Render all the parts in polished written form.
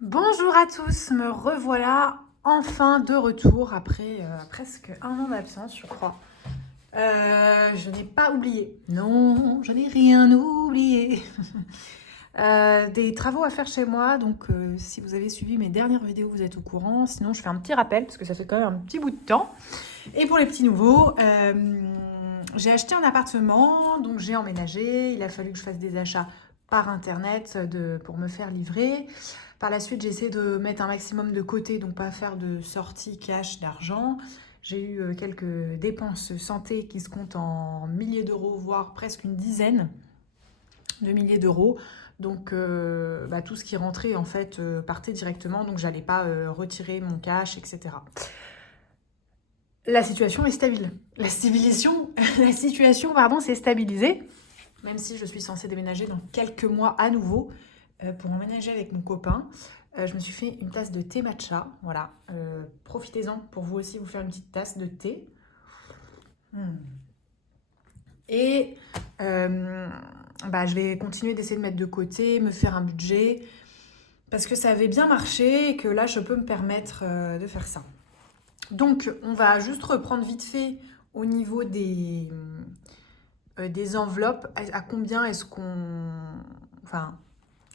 Bonjour à tous, me revoilà enfin de retour après presque un an d'absence, je crois. Je n'ai pas oublié. Non, je n'ai rien oublié. Des travaux à faire chez moi, donc si vous avez suivi mes dernières vidéos, vous êtes au courant. Sinon, je fais un petit rappel parce que ça fait quand même un petit bout de temps. Et pour les petits nouveaux, j'ai acheté un appartement, donc j'ai emménagé. Il a fallu que je fasse des achats par internet pour me faire livrer. Par la suite, j'ai essayé de mettre un maximum de côté, donc pas faire de sortie cash d'argent. J'ai eu quelques dépenses santé qui se comptent en milliers d'euros, voire presque une dizaine de milliers d'euros. Donc tout ce qui rentrait en fait partait directement, donc j'allais pas retirer mon cash, etc. La situation est stable. La situation pardon, s'est stabilisée, même si je suis censée déménager dans quelques mois à nouveau pour emménager avec mon copain. Je me suis fait une tasse de thé matcha. Voilà. Profitez-en pour vous aussi vous faire une petite tasse de thé. Et je vais continuer d'essayer de mettre de côté, me faire un budget, parce que ça avait bien marché et que là, je peux me permettre de faire ça. Donc, on va juste reprendre vite fait au niveau des enveloppes. À combien est-ce qu'on... Enfin,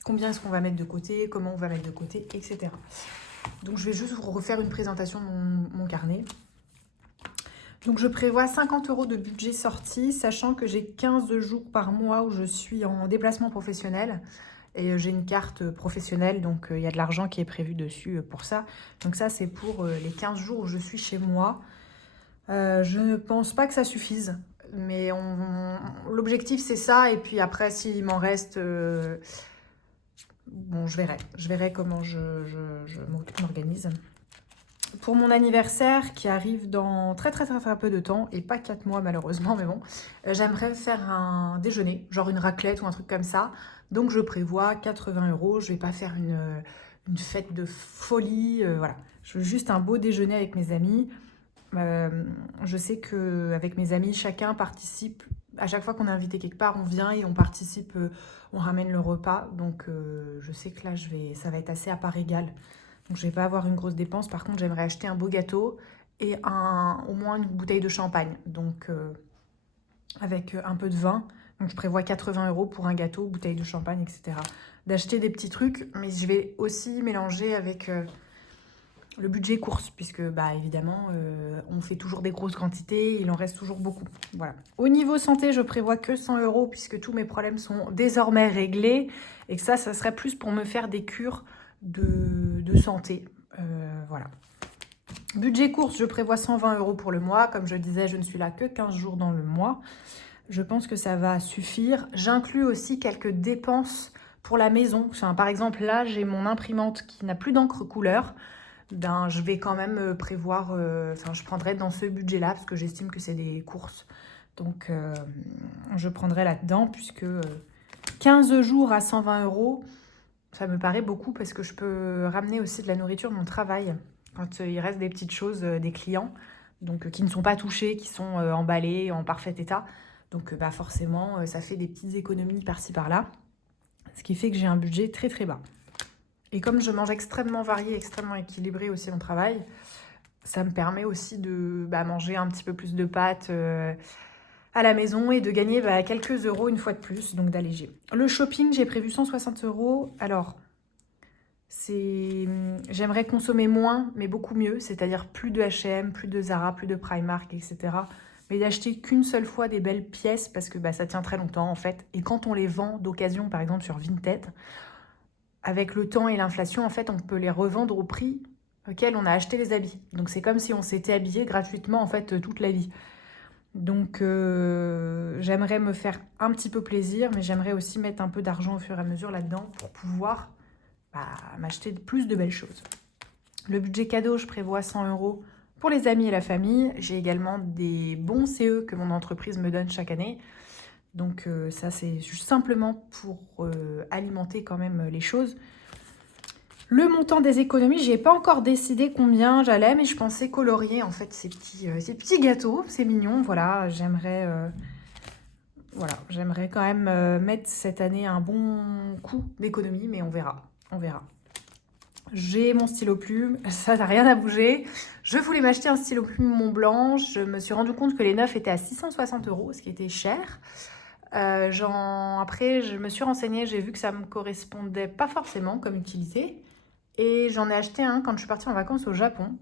combien est-ce qu'on va mettre de côté, comment on va mettre de côté, etc. Donc, je vais juste vous refaire une présentation de mon carnet. Donc, je prévois 50 € de budget sorti, sachant que j'ai 15 jours par mois où je suis en déplacement professionnel. Et j'ai une carte professionnelle, donc il y a de l'argent qui est prévu dessus pour ça. Donc ça, c'est pour les 15 jours où je suis chez moi. Je ne pense pas que ça suffise, mais l'objectif, c'est ça. Et puis après, s'il m'en reste... bon, je verrai. Je verrai comment je m'organise. Pour mon anniversaire qui arrive dans très peu de temps, et pas 4 mois malheureusement, mais bon, j'aimerais faire un déjeuner, genre une raclette ou un truc comme ça. Donc je prévois 80 €. Je vais pas faire une fête de folie, voilà. Je veux juste un beau déjeuner avec mes amis. Je sais qu'avec mes amis, chacun participe. À chaque fois qu'on est invité quelque part, on vient et on participe, on ramène le repas. Donc je sais que là, ça va être assez à part égale. Donc je vais pas avoir une grosse dépense. Par contre, j'aimerais acheter un beau gâteau et au moins une bouteille de champagne. Donc avec un peu de vin. Donc je prévois 80 € pour un gâteau, bouteille de champagne, etc. D'acheter des petits trucs, mais je vais aussi mélanger avec le budget course, puisque évidemment, on fait toujours des grosses quantités, il en reste toujours beaucoup. Voilà. Au niveau santé, je prévois que 100 € puisque tous mes problèmes sont désormais réglés et que ça serait plus pour me faire des cures de santé. Voilà. Budget course, je prévois 120 € pour le mois. Comme je disais, je ne suis là que 15 jours dans le mois. Je pense que ça va suffire. J'inclus aussi quelques dépenses pour la maison. Enfin, par exemple, là, j'ai mon imprimante qui n'a plus d'encre couleur. Je vais quand même prévoir, je prendrai dans ce budget-là, parce que j'estime que c'est des courses. Donc, je prendrai là-dedans, puisque 15 jours à 120 €, ça me paraît beaucoup, parce que je peux ramener aussi de la nourriture de mon travail, quand il reste des petites choses des clients, donc qui ne sont pas touchées, qui sont emballées, en parfait état. Donc, forcément, ça fait des petites économies par-ci, par-là, ce qui fait que j'ai un budget très, très bas. Et comme je mange extrêmement varié, extrêmement équilibré aussi mon travail, ça me permet aussi de manger un petit peu plus de pâtes à la maison et de gagner quelques euros une fois de plus, donc d'alléger. Le shopping, j'ai prévu 160 €. Alors, j'aimerais consommer moins, mais beaucoup mieux, c'est-à-dire plus de H&M, plus de Zara, plus de Primark, etc. Mais d'acheter qu'une seule fois des belles pièces, parce que ça tient très longtemps en fait. Et quand on les vend d'occasion, par exemple sur Vinted, avec le temps et l'inflation, en fait, on peut les revendre au prix auquel on a acheté les habits. Donc c'est comme si on s'était habillé gratuitement en fait toute la vie. Donc j'aimerais me faire un petit peu plaisir, mais j'aimerais aussi mettre un peu d'argent au fur et à mesure là-dedans pour pouvoir m'acheter plus de belles choses. Le budget cadeau, je prévois 100 € pour les amis et la famille. J'ai également des bons CE que mon entreprise me donne chaque année. Donc ça, c'est juste simplement pour alimenter quand même les choses. Le montant des économies, j'ai pas encore décidé combien j'allais, mais je pensais colorier en fait ces petits gâteaux. C'est mignon, voilà. J'aimerais quand même mettre cette année un bon coup d'économie, mais on verra. On verra. J'ai mon stylo plume, ça n'a rien à bouger. Je voulais m'acheter un stylo plume Montblanc. Je me suis rendu compte que les neufs étaient à 660 €, ce qui était cher. Après, je me suis renseignée, j'ai vu que ça me correspondait pas forcément comme utilité. Et j'en ai acheté un quand je suis partie en vacances au Japon,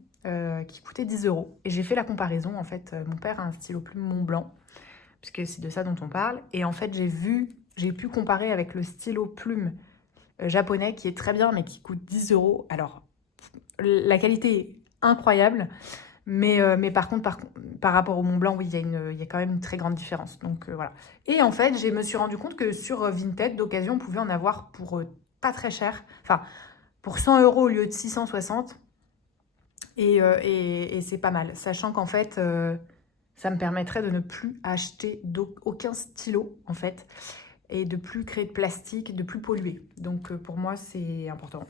qui coûtait 10 €. Et j'ai fait la comparaison, en fait. Mon père a un stylo plume Montblanc, puisque c'est de ça dont on parle. Et en fait, j'ai pu comparer avec le stylo plume japonais qui est très bien, mais qui coûte 10 €. Alors, la qualité est incroyable, mais par contre, par rapport au Mont Blanc, oui, il y a quand même une très grande différence. Donc voilà. Et en fait, je me suis rendu compte que sur Vinted, d'occasion, on pouvait en avoir pour pas très cher. Enfin, pour 100 € au lieu de 660. Et c'est pas mal. Sachant qu'en fait, ça me permettrait de ne plus acheter aucun stylo, en fait. Et de plus créer de plastique, de plus polluer. Donc pour moi, c'est important.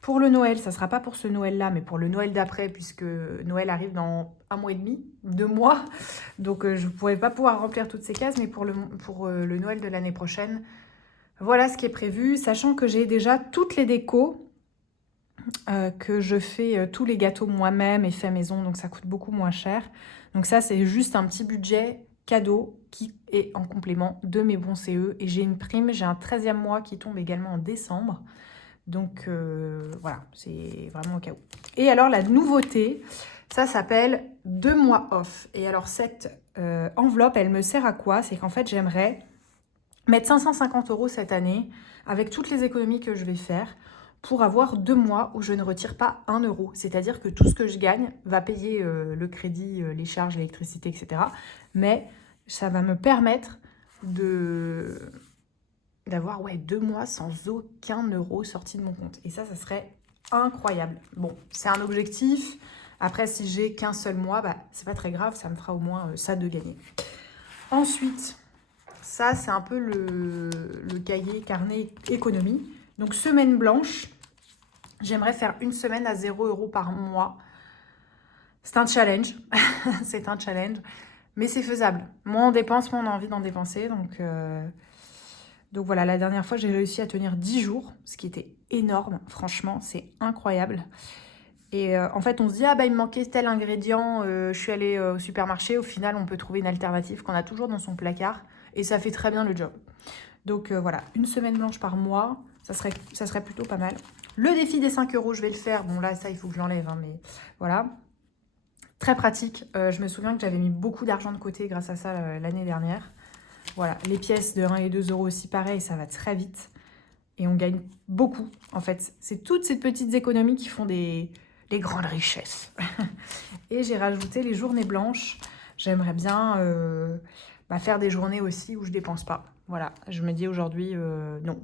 Pour le Noël, ça ne sera pas pour ce Noël-là, mais pour le Noël d'après, puisque Noël arrive dans 1 mois et demi, 2 mois. Donc je ne pourrai pas pouvoir remplir toutes ces cases, mais pour le Noël de l'année prochaine, voilà ce qui est prévu. Sachant que j'ai déjà toutes les décos, que je fais tous les gâteaux moi-même et fait maison, donc ça coûte beaucoup moins cher. Donc ça, c'est juste un petit budget cadeau qui est en complément de mes bons CE. Et j'ai une prime, j'ai un 13e mois qui tombe également en décembre. Donc voilà, c'est vraiment au cas où. Et alors la nouveauté, ça s'appelle 2 mois off. Et alors cette enveloppe, elle me sert à quoi? C'est qu'en fait, j'aimerais mettre 550 € cette année avec toutes les économies que je vais faire pour avoir 2 mois où je ne retire pas 1 €. C'est-à-dire que tout ce que je gagne va payer le crédit, les charges, l'électricité, etc. Mais ça va me permettre d'avoir 2 mois sans aucun euro sorti de mon compte. Et ça serait incroyable. Bon, c'est un objectif. Après, si j'ai qu'un seul mois, c'est pas très grave, ça me fera au moins ça de gagner. Ensuite, ça, c'est un peu le cahier carnet économie. Donc, semaine blanche, j'aimerais faire une semaine à 0 € par mois. C'est un challenge. C'est un challenge. Mais c'est faisable. Moins on dépense, moins on a envie d'en dépenser. Donc voilà, la dernière fois, j'ai réussi à tenir 10 jours, ce qui était énorme. Franchement, c'est incroyable. Et en fait, on se dit, il me manquait tel ingrédient, je suis allée au supermarché. Au final, on peut trouver une alternative qu'on a toujours dans son placard. Et ça fait très bien le job. Donc voilà, une semaine blanche par mois, ça serait plutôt pas mal. Le défi des 5 €, je vais le faire. Bon là, ça, il faut que je l'enlève, hein, mais voilà. Très pratique. Je me souviens que j'avais mis beaucoup d'argent de côté grâce à ça l'année dernière. Voilà, les pièces de 1 et 2 € aussi, pareil, ça va très vite. Et on gagne beaucoup, en fait. C'est toutes ces petites économies qui font les grandes richesses. Et j'ai rajouté les journées blanches. J'aimerais bien faire des journées aussi où je dépense pas. Voilà, je me dis aujourd'hui, non.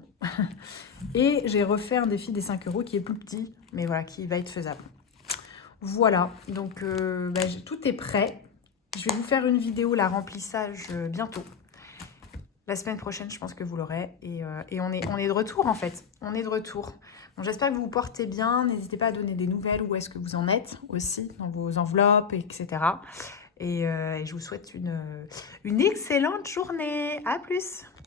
Et j'ai refait un défi des 5 € qui est plus petit, mais voilà, qui va être faisable. Voilà, donc tout est prêt. Je vais vous faire une vidéo, la remplissage, bientôt. La semaine prochaine, je pense que vous l'aurez. Et on est de retour, en fait. On est de retour. Bon, j'espère que vous vous portez bien. N'hésitez pas à donner des nouvelles. Où est-ce que vous en êtes aussi, dans vos enveloppes, etc. Et je vous souhaite une excellente journée. À plus!